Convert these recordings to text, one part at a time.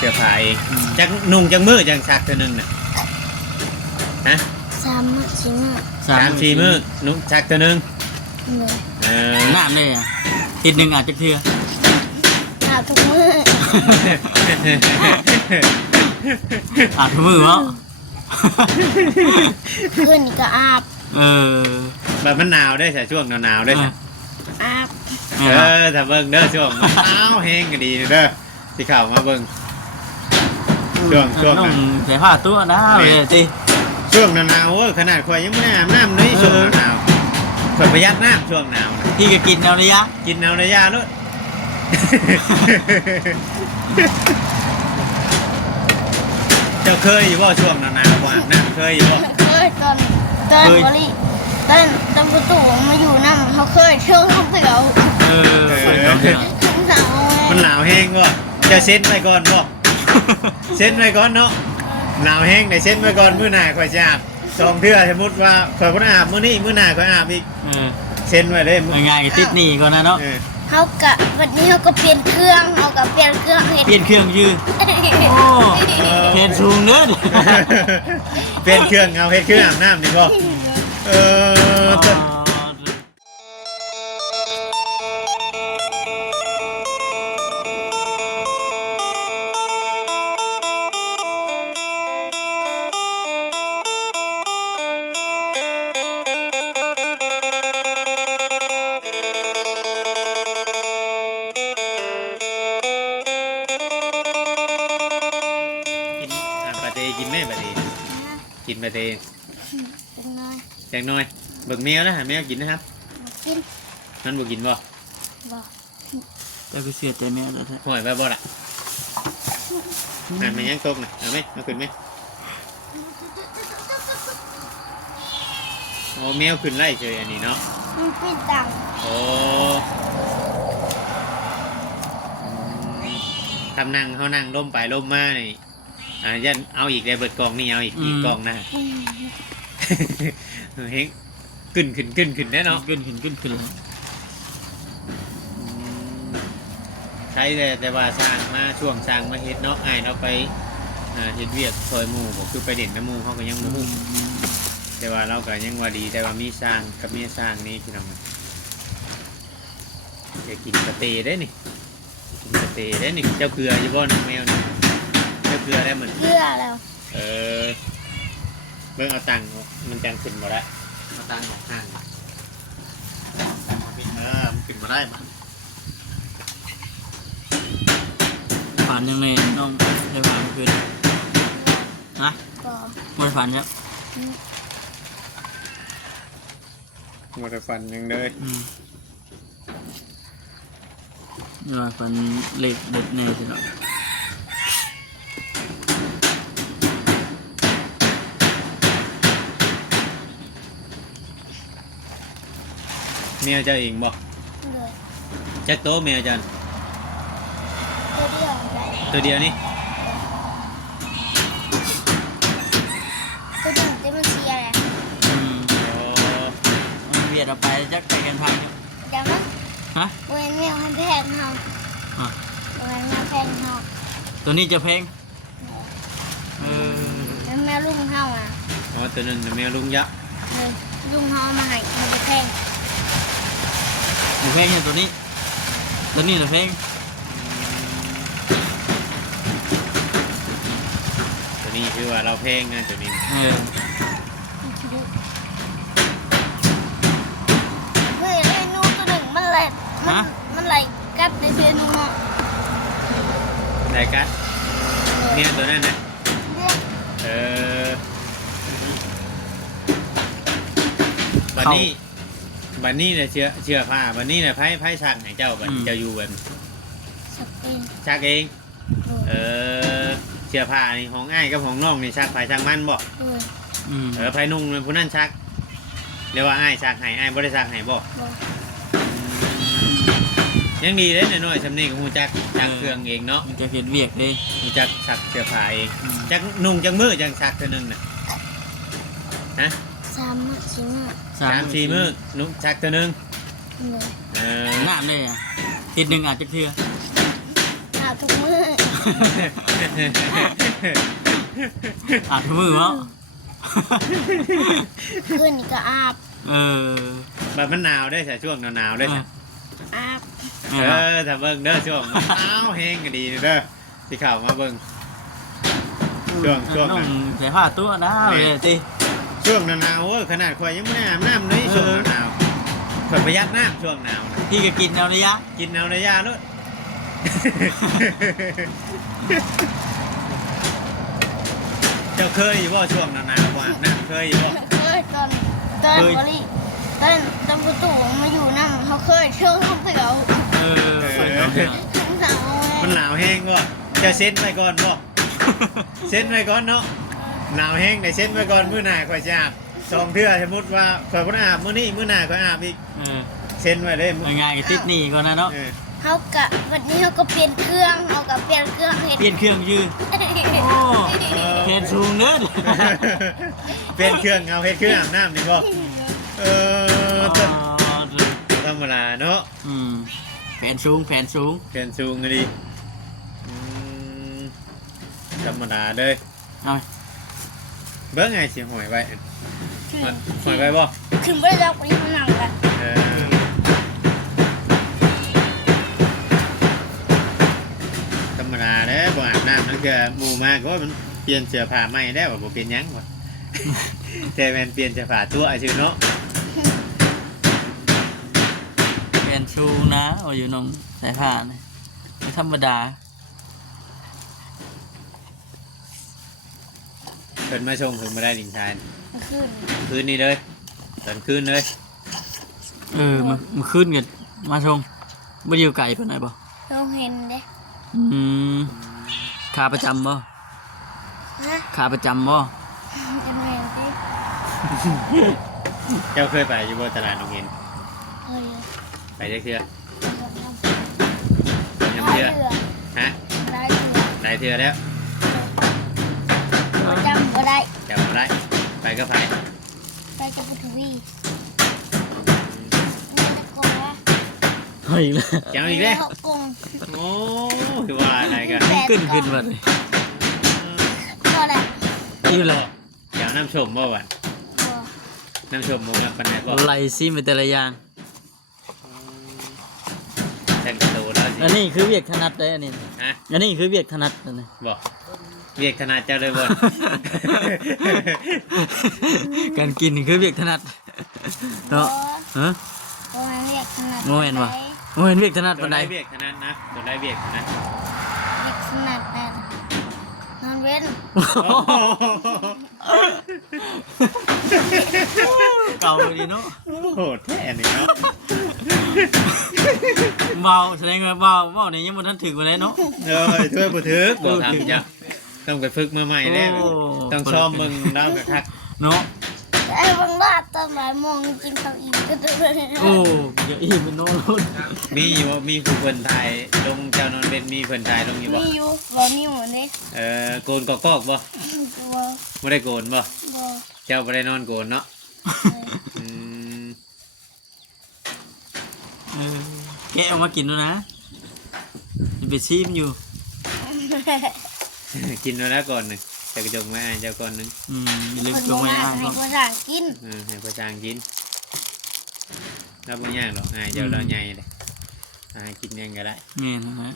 เสื้อผ้าเองจักนุ่งจักมือจังซักตัวนึงน่ะฮะ 3 มื้อ4 มื้อ 3-4 มื้อนุ่งซักตัวนึง เลย น้ำเลยอ่ะทีหนึ่งอาจจะเทื่อ อาบทุกมื้อ อาบทุกมือเนาะ คืนนี้ก็อาบ แบบมันหนาวได้ใช่ช่วงหนาวได้ใช่ อาบ ถ้าเบิ่งเด้อช่วงมันหนาวแห้งก็ดีเด้อที่เข้ามาเบิ่งช่วง ต้อ นั้ ง น ใส่ผ้าตัวนะเลยสิ ช่วงหนาวขนาดข่อยยังไม่ได้อาบน้ำเลยช่วงหนาวข่อยประหยัดน้ำช่วงหนาว พี่ก็กินเอาระยะ กินเอาในยาด้วย เจ้าเคยอยู่ว่าช่วงหนาวว่าน้ำเคยอยู่ว่า เคยตอนบริตอนประตูมาอยู่นั่นเขาเคยเชื่อเขาเปล่า สาว มันหนาวแห้งว่ะจะเซ็ตไว้ก่อนบ่เซ็ตไว้ก่อนเนาะหนาวแห้งได้เซ็ตไว้ก่อนมื้อหน้าข่อยจะอาบ2 เทื่อสมมุติว่าข่อยบ่ได้อาบมื้อนี้มื้อหน้าข่อยอาบอีกเซ็ตไว้เลย ง่ายๆติดหนีก่อนนะเนาะ เขากะวันนี้เขาก็เปลี่ยนเครื่องเขาก็เปลี่ยนเครื่องเห็น เปลี่ยนเครื่องยืนโอ้เพนสูงเนื้อ เป็นเครื่องเอาเฮ็ดเครื่องอาบน้ำนี่บ่กินแม่บะดีกินบะดี เป็นไง แจงน้อยเบิกแมวนะหาแมวกินนะครับ กิน มันบ่กินบ่ บอก จะไปเสียใจแม่แล้วแท้ ห่วยบ่ล่ะหันมายังตกน่ะเอาไหมเอาขึ้นไหมโอ้แมวขึ้นไล่เฉยอันนี้เนาะ มันเป็นตัง โอ้ทำนั่งเขานั่งล้มไปล้มมานี่ยันเอาอีกได้เบิดกองนี่เอาอีกกองนะเฮ้ยขึ้นแน่เนาะ ขึ้นใช้แต่ว่าสร้างมาช่วงสร้างมาเฮ็ดเนาะอ้ายเนาะไปเฮ็ดเวียกซอยหมู่บอกคือไปเด่นน้ำหมู่เขาก็ยังบ่ฮู้แต่ว่าเราก็ยังว่าดีแต่ว่ามีสร้างกับมีสร้างนี้พี่น้องจะกินกระเตได้นี่กินกระเตได้นี่เจ้าเกลืออยู่บ่น้องแมวนี่เจ้าเกลือได้เหมือน เกลือแล้ว เบิ่งเอาตังค์มันจังขึ้นบ่ได้เอาตังค์ออกห่างมันขึ้นบ่ได้มา ฝันยังไงน้องได้ฝันคืนฮะ บอก ไม่ได้ฝันครับ หมดฟันยังเลย ฝันเล็กเด็ดแน่สิเนาะ เมียเจ้าเองบ่ เลย แจ็คโตเมียจัน ตัวเดียวได้ ตัวเดียวนี่ ตัวเดียวจะมันเสียแหละ มันเวียดออกไปจักไปกันพัง เดี๋ยวมัน ฮะ เว้นแมวให้แพงเขาเว้นแมวแพงเขา ตัวนี้จะเพลง แล้วแมวลุงเขาอ่ะ อ๋อตัวนึงเมียลุงยักษ์ เลยลุงเขามาให้เขาไปแพง เพลงเนี่ยตัวนี้เหรอเพลง ตัวนี้คือว่าเราเพลงนะตัวนี้ เฮ้ยไอ้นูตัวหนึ่งมันไหลมันไหลกัดในเสื้อนูเนาะ ได้กันเมียตัวนั้นนะ เรียก บัดนี้เนี่ยเชื่อผ้าบัดนี้เนี่ยไพ่ชักให้เจ้าบัดเจ้าอยู่แบบ สักเอง ชักเองเชื่อผ้านี่ของอ้ายกับของน้องนี่ชักไผ่ชักมันบ่ไผ่นุ่งผู้นั้นชักเรียกว่าอ้ายชักให้อ้ายบ่ได้ชักให้บ่ยังดีเลยหน่อยๆสำเนียงของฮูจักชักเครื่องเองเนาะ มันจะเห็นเวียกเลย ฮูจักชักเสื้อผ้าเองจักนุ่งจักมือจังชักตัวนึงน่ะฮะ 3 มื้อ4 มื้อ 3-4 มื้อนุ่งชักตัวนึง เลย น้ำเลยอ่ะทีหนึ่งอาจจะเทื่อ อาบทุกมื้อ อาบทุกมือเนาะ คืนนี้ก็อาบ เออ แบบมันหนาวได้ใช่ช่วงหนาวๆได้ใช่ อาบ ถ้าเบิ่งเด้อช่วงมันหนาวแห้งก็ดีเด้อที่เข้ามาเบิ่งช่วง น้อ นั้ ง น เสียผ้าตัวนะเลยติ ช่วงหนาวเว้ยขนาดข่อยยังไม่ได้อาบน้ำเลยช่วงหนาวข่อยประหยัดน้ำช่วงหนาวนะ พี่ก็กินเอาระยะ กินเอาในยาด้วย เจ้าเคยอยู่ว่าช่วงหนาวๆว่าน้ำเคยอยู่ว่า เคยตอนบริตอนประตูมาอยู่นั่งเขาเคยเชื่อเขาเสียว เออเคยเอาเนี่ย สาว มันหนาวแห้งว่ะจะเซ็นไว้ก่อนบ่เซ็นไว้ก่อนเนาะหนาวแห้งได้เซ็นไว้ก่อนมื้อหน้าข่อยจะอาบสองเทื่อสมมติว่าข่อยบ่ได้อาบมื้อนี้มื้อหน้าข่อยอาบอีก เออ เซ็นไว้เลยมื้อ ง่ายๆก็ติดหนีก่อนนะเนาะ เออ เขากะวันนี้เขาก็เปลี่ยนเครื่องเขาก็เปลี่ยนเครื่องเห็น เปลี่ยนเครื่องยืนโอ้แขนสูงเด้อ เป็นเครื่องเอาเฮ็ดเครื่องอาบน้ำนี่บ่เออธรรมดาเนาะ อืมแขนสูงแขนสูง เปลี่ยนสูงเลยธรรมดาเลย เอา เบิ้งไงสิหอยไว้หอยไว้บ่ ขึ้นไปแล้ววันนี้เขาหนังกัน เออธรรมดาเด้บ่อาบน้ำนั่นคือหมู่มากก็มันเปลี่ยนเสื้อผ้าใหม่ได้บ่เป็นหยังบ่ แต่แม่นเปลี่ยนเสื้อผ้าตัวซื่อเนาะ แขนสูงนะเอาอยู่น้องสายผ้าเนี่ยไม่ธรรมดา เพิ่นมาส่งถึงบ่ได้ลิงชาย ขึ้น คืนนี้เลยตอนคืนเลย เออมันขึ้นกันมาชงไม่อยู่ไก่ปานไหนบ่ เราเห็นเด้ อืมขาประจำบ่ ฮะ ขาประจำบ่ จะเห็นดิ เจ้าเคยไปอยู่บ่ตลาดนกเห็น เฮ้ย ไปจักเทื่อ ได้ ยำเทื่อ เถื่อ ฮะ ได้เถื่อ หลายเทื่อแล้ว จำก็ได้ จำบ่ได้ไปก็ไป ได้จะพุทธวีนี่ตะโกนว่า เฮ้ยเลย จำอีกแล้ว เขากง โอ้คือว่าอะไรกัน ขึ้นมาเลย ก็ได้ อยู่เลย เดี๋ยวน้ำชมบ่วัน บัว น้ำชมบ่มาปันไหนบ่ ไล่ซิมไปแต่ละอย่าง แต่งกระโตแล้วสิ อันนี้คือเวียกถนัดได้อันนี้ ฮะ อันนี้คือเวียกถนัดอันนี้ บ่เรียกขนาดเจ้าเลยบ่ การกินนี่คือเวียกถนัดเนาะฮะ บัวเรียกขนาด โมเห็นบ่ โอ้ยเวียกถนัด ตัว ปานใด ได้เบียกขนาดนะตัวได้เบียกขนาด เรียกขนาดแบบนอนเว้น เก่าดีเนาะ โหดแท้นี่เนาะ เบาแสดงว่าเบานี่ยังบ่ทันถึงบ่ได้เนาะ เออช่วยบ่ถึกบ่ทำจ้ะต้องไปฝึกมือใหม่แล้ว โอ้ ต้องซ้อมมึงแล้วก็คัก เนาะ ไอ้บางรอบตอนบ่ายโมงกินข้าวอิ่มก็ตัวเลย โอ้เดี๋ยวอีเป็นโน่น มีอยู่บ่มีผู้เพิ่นถ่ายลงเจ้านอนเป็นมีเพิ่นถ่ายลงอยู่บ่ มีอยู่บ่มีหมดเลย โกนกอกๆบ่ ตัว บ่ได้โกนบ่ บ่ เจ้าบ่ได้นอนโกนเนาะอืม เออแกะเอามากินด้วยนะมันไปชิมอยู่ กินไว้แล้วก่อนหนึงแต่กระจกมาอ่านเจ้าก่อนหนึง อย่าลืม คน ตัว บ่ ไม่ มา อ่าน ให้ เนาะ คนสั่งกิน ให้ประจางกินแล้วบ่ยากหรอกเจ้าเราใหญ่เลยกินยังก็ได้ นี่นะฮะ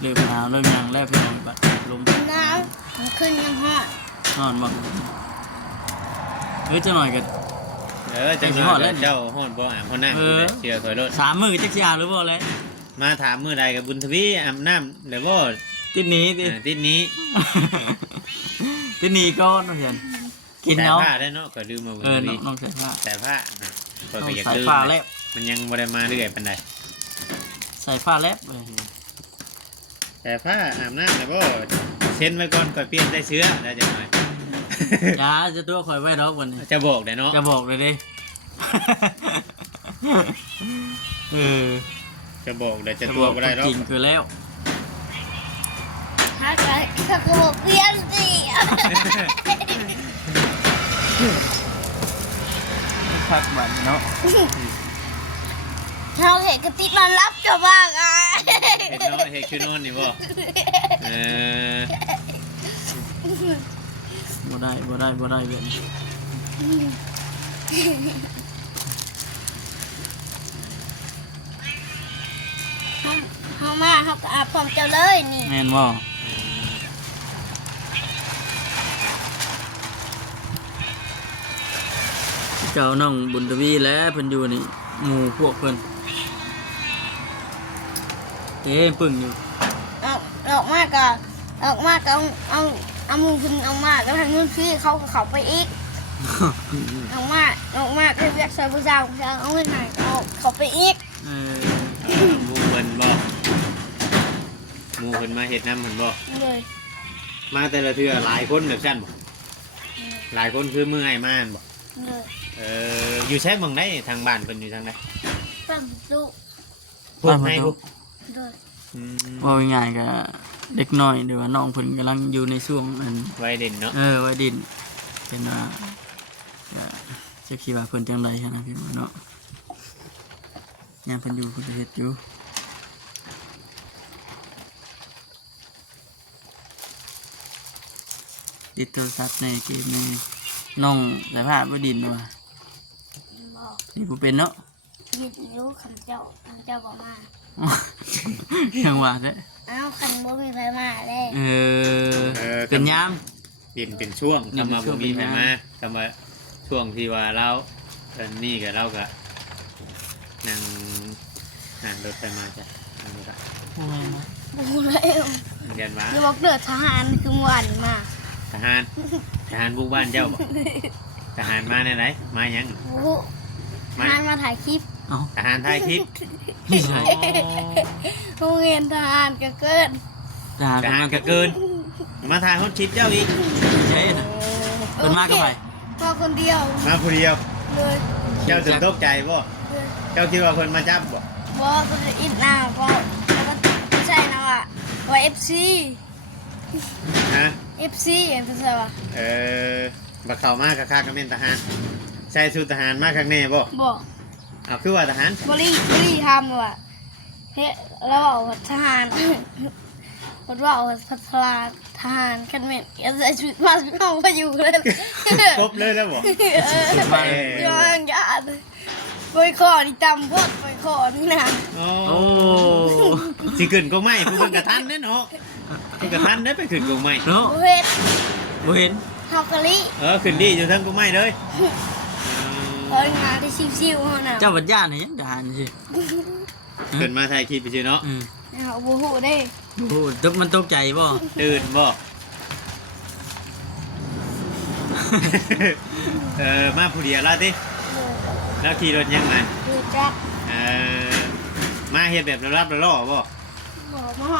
เริ่มหนาวเริ่มยังแล้วพี่น้องบัดลม น้ำมันขึ้นยังฮอด นอนบักเฮ้ยจะหน่อยกัน จังหวะเจ้าฮอดบ่อาบฮอดน้ำเชื่อข่อยรถ 3 มื้อจักสิอาบหรือบ่เลย มาถามมื้อใดกับบุญทวีอาบน้ำเดี๋ยวบ่ ติดหนี้ติ ติดนี้ ติดหนี้ก่อนเห็นกิน แต่ เนาะ ผ้าได้เนาะข่อยลืมมาบุญ เออ ทวี น้องใส่ผ้า แต่ผ้าข่อย น้อง ก็อยาก ใส่ ลืม ผ้าแล้ว มันยังบ่ได้มาเรื่อยปานใด ใส่ผ้าแล้วเลย แต่ผ้าอาบน้ำเดี๋ยวบ่เช็ดไว้ก่อนก่อนเปลี่ยนได้เชื้อได้จังหน่อย อย่าจะตัวข่อยไว้ดอกวันนี้ จะบอกได้เนาะ จะบอกเลยดิ เออ จะบอกได้จะตัวบ่ได้หรอก จริงคือแล้ว ถ้าเกิดถ้าเกิดเปลี่ยนสิ พักบัดเนาะ เราเห็นกระติกนอนรับจะบ้างอ่ะ เห็นเนาะเห็นคือนอนนี่บ่เออ บ่ได้เว้ย เขามาเขาก็อาบพร้อมเจ้าเลยนี่ แม่นบ่เจ้าน้องบุญทวีและเพิ่นอยู่นี่หมู่พวกเพิ่นปึ้งอยู่ ออกมาก็เอามือขึ้นออกมาแล้วทางนู้นพี่เขาก็เข้าไปอีกออกมาก็เรียกชายผู้สาวเอาเงินไหนเขาไปอีก หมู่เพิ่นบ่หมู่เพิ่นมาเฮ็ดน้ำเพิ่นบ่ เลย มาแต่ละเทื่อหลายคนแบบซั่นบ่หลายคนคือมื้อไอ้มาบ่ เลย อยู่ใช้บังได้ทางบ้านเพิ่นอยู่ทางใด ปั้มดุ พูดให้พูด เลย ว่าง่ายๆก็เด็กน้อยหรือว่าน้องเพิ่นกำลังอยู่ในช่วงนั้น ไว้เด่นเนาะ ไว้ดินเป็นว่าก็จะคิดว่าเพิ่นจังได๋นะพี่น้องเนาะยามเพิ่นอยู่เพิ่นก็เฮ็ดอยู่ติดโทรศัพท์ในเกมในน้องสายผ้าบ่ดินว่า บอก นี่บ่เป็นเนาะ ยิดนิ้วขันเจ้าบอกมา ยังว่าเด้อ อ้าวขันบ่มีไฟมาเลย เป็นยาม เป็นช่วง เป็น ทำมา ช่ บ่ วง มี เป็น ไผ งาน มาทำมาช่วงที่ว่าเราเอิ้นนี่กับเราก็นั่งนั่งรถไปมาจ้ะนั่งรถอะ บูเลย เรียนว่า จะบอกเดือดทหารคือหวานมา ทหารบุกบ้านเจ้าบ่ทหารมาในไหนมาหยัง บูทหารมาถ่ายคลิป เอ้า ทหารถ่ายคลิป นี่ใช่ โรงเรียนทหารก็เกิน ทหาร ทหารก็เกิน มาถ่ายฮอตคลิปเจ้าอีก ใช่น่ะเพิ่นมากับไผ มาคนเดียว มาผู้เดียว เลย เจ้าถึงตกใจบ่เจ้าคิดว่าเพิ่นมาจับบ่ บอกก็จะอิดหน้าบอกแล้วก็ไม่ใช่นะว่า FC ฮะ FC อย่างที่ใช่ป่ะ บักเข้ามากับข้าก็เป็นทหารใส่ชุดทหารมาข้างในบ่ บอก เอาคือว่าทหาร บริทำว่ะเฮ้ยแล้วบอกว่าทหารพูดว่าพัฒนาทหารกันเม็ดอย่าใส่ชุดมาชุดเข้ามาอยู่เลย ครบเลยแล้วบ่ ยังยาดไปขอนี่จำพดไปขอนี่นะ โอ้ โอ้ สิขึ้นก็ไม่ผู้เพิ่นกระทันเด้เนาะเพิ่นกระทันเด้ไปขึ้นก็ไม่ เนาะ โอเฮ็ด บ่เห็น เฮากะลิ ขึ้นดีอยู่ทั้งก็ไม่เลย งานที่ซิวๆเฮาน่ะ เจ้าบัดย่านให้ทหารสิ ขึ้นมาถ่ายคลิปไปชื่อเนาะ เฮาบ่ฮู้เด้ โอ้โหตกมันตกใจบ่ ตื่นบ่ มาผู้เดียวแล้วติแล้วขี่รถยังไง ดูจัก มาเฮ็ดแบบรับๆล่อๆบ่ บอกมาห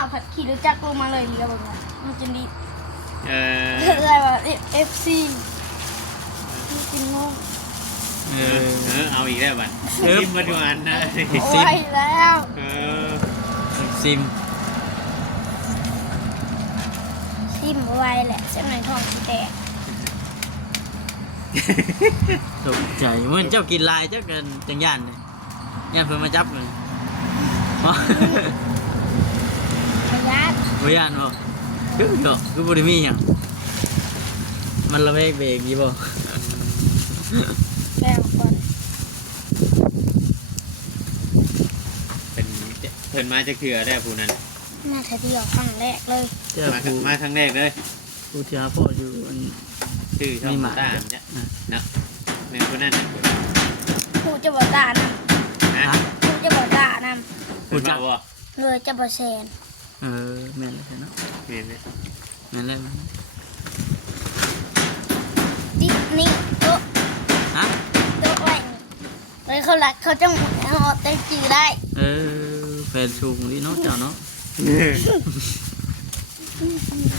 าผัดขี่ดูจักลงมาเลยนี่ก็บอกว่ามันจะดี อะไรวะ FC กินงง เอาอีกแล้วบัดทิมมาดูอันนะ โอ้ยแล้ว ซิม ชิมไวแหละเส้นไหนทองสีแดง ตกใจเหมือนเจ้ากินลายเจ้ากันจังย่านเลยย่านเพิ่นมาจับเลยบ่ ระยะ บ่ย่านบ่คือบ่ได้มีหยังมันระเวกเบรกอีบ่ แก้วก่อน เป็นเพิ่นมาจะเคือได้ผู้นั้น น่าจะเดียวครั้งแรกเลย เจ้า มาครั้งแรกเลย ผู้ที่หาพ่ออยู่อัน ชื่อช่อง นี่หมา ตาเนี่ยนะแม่ผู้นั้นนะ ผู้จะบอกด่าน นะ ผู้จะบอกด่าน เพิ่นมาบ่ เลยจะบอกแซน แม่นเลยเนาะ นี่เนี่ย แม่นเลย ดินี่โต๊ะ ฮะ โต๊ะไว้เลยเขาหลักเขาจ้องเอาแต่จือได้ แฟนชูงนี่เนาะเจ้าเนาะ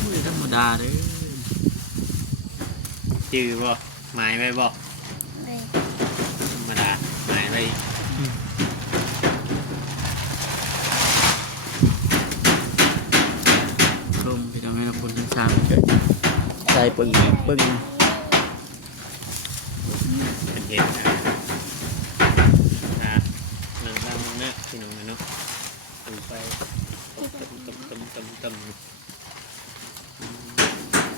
ไม่ธรรมดาเด้อ ชื่อบ่หมายไว้บ่ เลย ธรรมดาหมายไว้ ชมพี่น้องให้เราคนทั้งสามเกิดใจปึ้ง เป็น ดูไปต้ม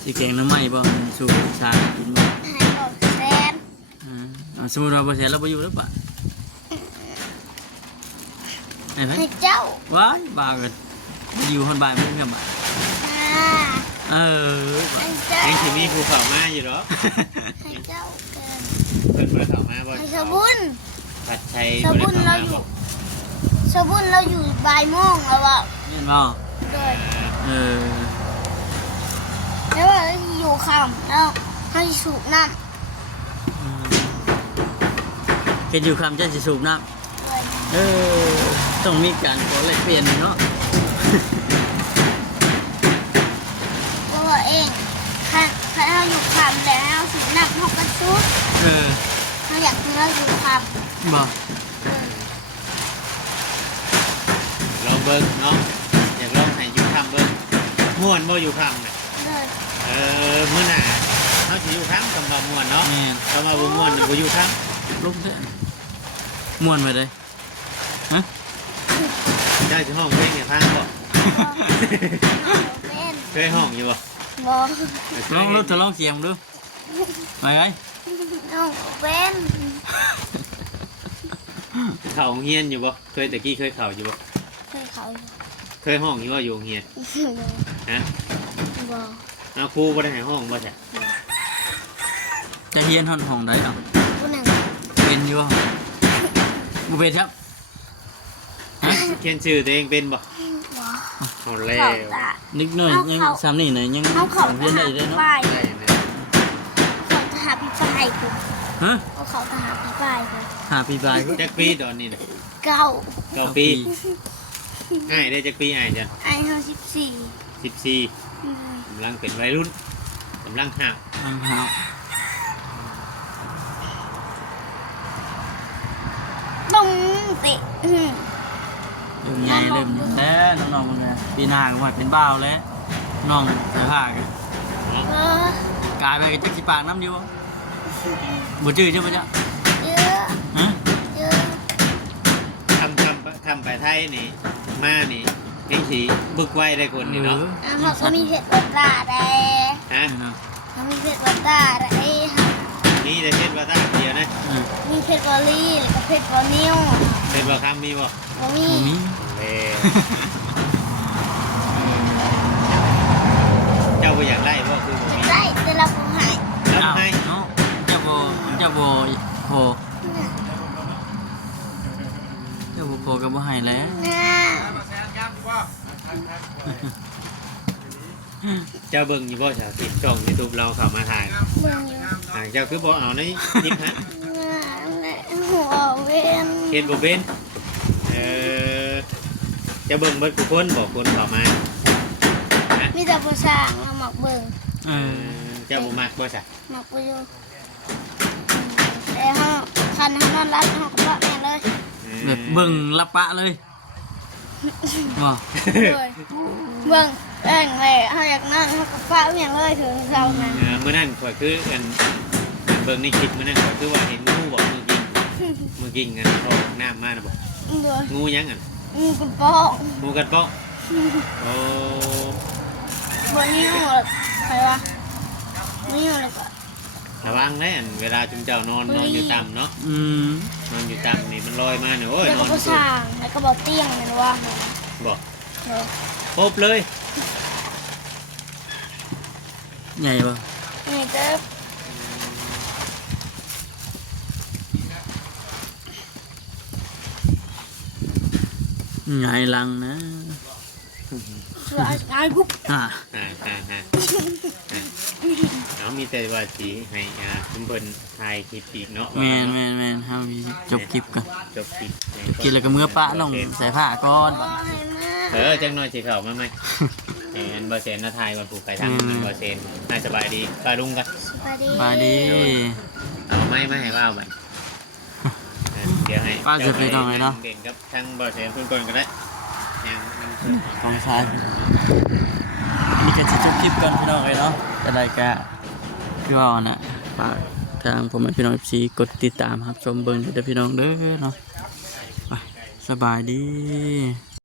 สิแกงน้ำไหม้บ่สู่ชากินบ่ ให้บอกแซน สมมุติว่าบ่แซ่เราบ่อยู่แล้วปะไอ้เพิ่น ให้เจ้า ว้ายบ่าวก็อยู่คนบ่ายมึงกับบ่าย อ่า บ่า ให้เจ้า ยังสิมีภูเขามาอยู่หรอ ให้เจ้าเกิน เพิ่นบ่เข้ามาบ่ ให้สบุญ ผัดไทย สบุญเราอยู่สบุญเราอยู่บ่ายโมงแล้วอ่ะ เห็นบ่ โดย เออ แล้วว่าเราอยู่ค่ำแล้วให้สูบน้ เฮ็ดอยู่คำจะสิสูบน้ำ ำโดย ต้องมีการขอแลกเปลี่ยนเนาะ เพราะว่าเองถ้าเราอยู่ค่ำแล้วเราสูบน้ำเขาก็ซุด เออ เขาอยากให้เราอยู่ค่ำ บ่ ลองเบิ่งเนาะอยากลองให้อยู่คำเบิ่งม่วนบ่อยู่คำน่ะ เลย มื้อหน้าเฮาสิอยู่คำกับบ่ม่วนเนาะ แม่น ถ้ามาบ่ม่วนบ่อยู่ค ลงเถอะม่วนไปเลยฮะ ำเจ้าสิห้องเพลงให้ฟังบ่ เป็น เคยห้องอยู่บ่ บอก ลองทดลองเสียงดูไปไว้ น้องเป็น เข้าโรงเรียนอยู่บ่เคยตะกี้เคยเข้าอยู่บ่ เคยเขาอยู่ เคยห้องอยู่ว่าอยู่โรงเรียนฮะ บอก เอาครูบ่ได้ให้ห้องบ่ใช่ จะเฮียนห้องใดอ่ะ ผู้หนึ่ง เป็นอยู่บ่เป็นครับ เขียนชื่อตัวเองเป็นบ่ บอก เอาแล้ เขา ว ตา นิดหน่อยยังซ้ำนี่หน่อยยัง เขาเขา เรียนได้เลยเนาะ ไป ได้นะ เขาทหารพี่ไปกู ฮะ เขาทหารพี่ไปกู หาปีบาย จักปีตอนนี้น่ะ เก้า 9 ปีอ้ายได้จักปีอ้ายจัง ไอ้54 14กำลังเป็นวัยรุ่นกำลังหัก อังหา ตรงติ เริ่มใหญ่เริ่มแล้วน้องๆมันไงปีหน้าก็ว่าเป็นบ้าวแล้วน้องสายผ้ากัน เออก ลายไปกับจักสิปากน้ำอยู่บ่จื้อใช่ไหมจ๊ะ เยอะ ฮะ เยอะ ทำไปไทยนี่มานี่เพียงสีบึกไว้ได้คนนี่เนาะ เขาก็มีเพชรวัดตาได้ ฮะ เขามีเพชรวัดตาได้ มีแต่เพชรว่าตาเดียวนะ มีเพชรบอลลี่แล้วก็เพชรบอลนิ้ว เพชรว่าคำมีบ่ ก็มี บ่มี เอ้เจ้าบ่อยากไล่บ่คือบ่มี ได้แต่เราคงหาย แล้ว อ้าว ให้ เนาะเจ้าบ่โหเจ้าบ่โหก็บ่ให้แล้ว นะ เจ้าเบิ่งอยู่บ่ชาวติดช่อง YouTube เราเข้ามาถ่าย เบิ่งอยู่ เจ้าคือบ่เอาในคลิปฮะ หัวเว้น เฮ็ดบ่เป็นจะเบิ่งเบิดทุกคนบอกคนเข้ามาฮะ มีแต่ผู้สร้างเราหมักเบิ่ง เออ เจ้าบ่มักบ่ซะ หมักไปอยู่แต่เขาคันเขานอนรับเขาก็บอกแม่เลย แบบเบิ่งละปะเลยบ่ เลยเบิ่งแองเลยเขาอยากนั่งเขาก็ฟ้าแม่เลยถึงเรานะ มื้อนั้นข่อยคืออันเบิ่งในคลิปมื้อนั้นข่อยคือว่าเห็นงูบอกมือกินกันเขาน้ำมาน่ะบ่ เลย งูยังอัน มีกระป๋อง งูกัดเปาะโอ้ บนนี้หมดใครวะนี่อะไรก็ ระวังนะอันเวลาจุมเจ้านอนอยู่ต่ำเนาะ อืม นอนอยู่ต่ำนี่มันลอยมาเนี่ยโอ้ย แล้ว น ก็ อน ผู้สร้างแล้วก็บอกเตี้ยงเลยนะว่า บอก เนาะ ครบเลย ใหญ่บ่ นี่เด้อ ใหญ่ลังนะ เสือไอ้กุ๊บ อ่า เอามีแต่ว่าสีให้คุณเพิ่นถ่ายคลิปอีกเนาะ แม่นเฮาสิจบคลิปก่อน จบคลิป กินแล้วก็มื้อปะน้องใส่ผ้าก่อน บอกให้มา จังหน่อยสิเข้ามาไหมเห็นบ่เซนน่าถ่ายวันผูกไปทางมันบ่เซนน่าสบายดีปลาลุงกัน สวัสดี มาดี เอาไม่ให้ว่าเอาไปเดี๋ยวให้เด่นกับทั้งบ่อเสียงคุณคนก็ได้ยังมัน ของชายมีการสิจบคลิปก่อนพี่น้องเลยเนาะแต่รายการคือว่าน่ะฝากทางผมให้พี่น้อง FC กดติดตามครับชมเบิ่งเด้อพี่น้องเด้อเนาะไปสบายดี